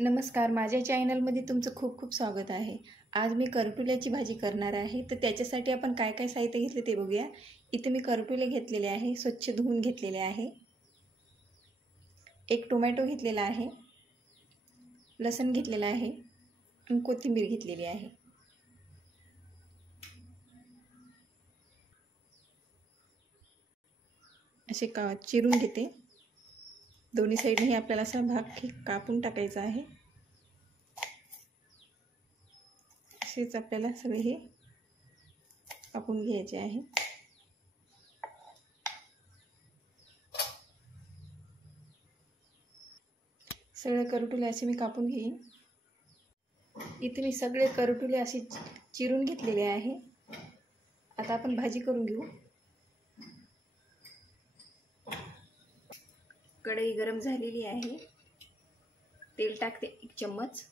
नमस्कार, माझ्या चॅनलमध्ये तुमचं खूप खूप स्वागत आहे। आज मी करटुल्याची भाजी करणार आहे। तर त्याच्यासाठी आपण काय काय साहित्य घेतले ते बघूया। इथे मी करटुले घेतलेले आहे, स्वच्छ धुवून घेतलेले आहे। एक टोमॅटो घेतलेला आहे, लसूण घेतलेला आहे आणि कोथिंबीर घेतलेली आहे। असे चिरून घेते। दोन्ही साइडने आपल्याला असा भाग कापून टाकायचा आहे। असेच आपल्याला सगळे हे कापून घ्यायचे आहे। सगळे करटुले असे मी कापून घेईन। इथे मी सगळे करटुले असे चिरून घेतलेले आहे। आता आपण भाजी करून घेऊ। कढई गरम झालेली आहे। तेल टाकते 1 चम्मच।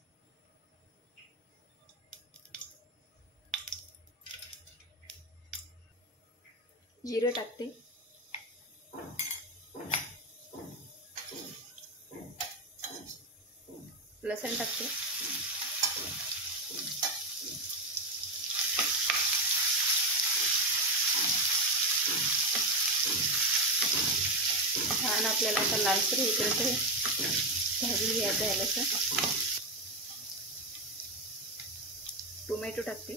जिरे टाकते, लसूण टाकते, छान आपल्याला आता लालसर होईपर्यंत भाजून घ्यायचं आहे लसूण। टोमॅटो टाकते,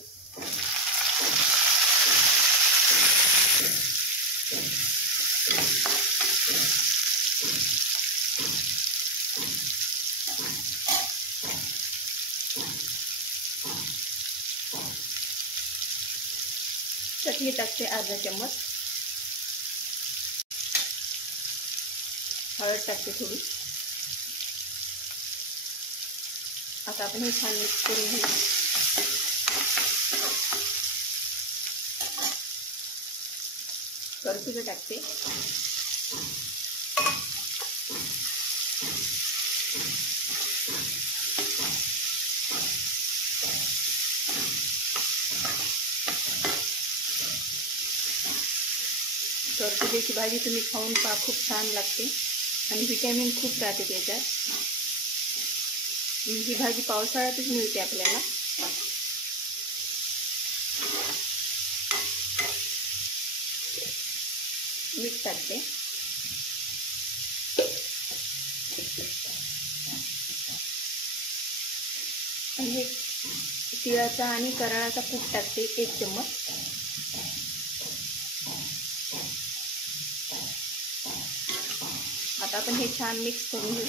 चटणी टाकते अर्धा चम्मच, हळद टाकते थोडी। आता आपण हे छान मिक्स करून घेऊ। करटुले टाकते, करटुल्याची भाजी तुम्ही खाऊन पहा, खूप छान लागते आणि व्हिटॅमिन खूप राहते त्याच्यात। ही भाजी पावसाळ्यातच मिळते आपल्याला। मीठ टाकते, आणि हे तिळाचा आणि कराळाचा कूट टाकते 1 चम्मच। आता आपण हे छान मिक्स करून घेऊ।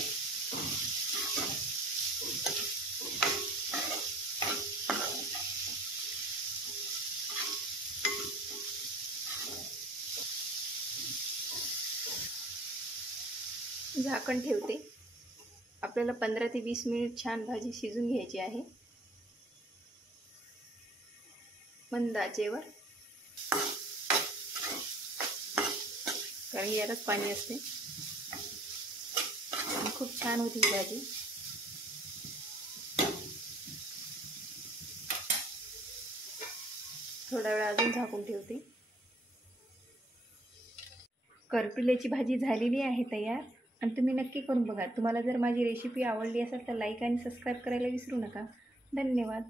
झाकण ठेवते। आपल्याला 15 ते 20 मिनिट छान भाजी शिजून घ्यायची आहे, मंद आचेवर, कारण यालाच पाणी असते। खूप छान होती ही भाजी। थोडा वेळ अजून झाकून ठेवते। करटुल्याची भाजी झालेली आहे तयार, आणि तुम्ही नक्की करून बघा। तुम्हाला जर माझी रेसिपी आवडली असेल तर लाईक आणि सबस्क्राईब करायला विसरू नका। धन्यवाद।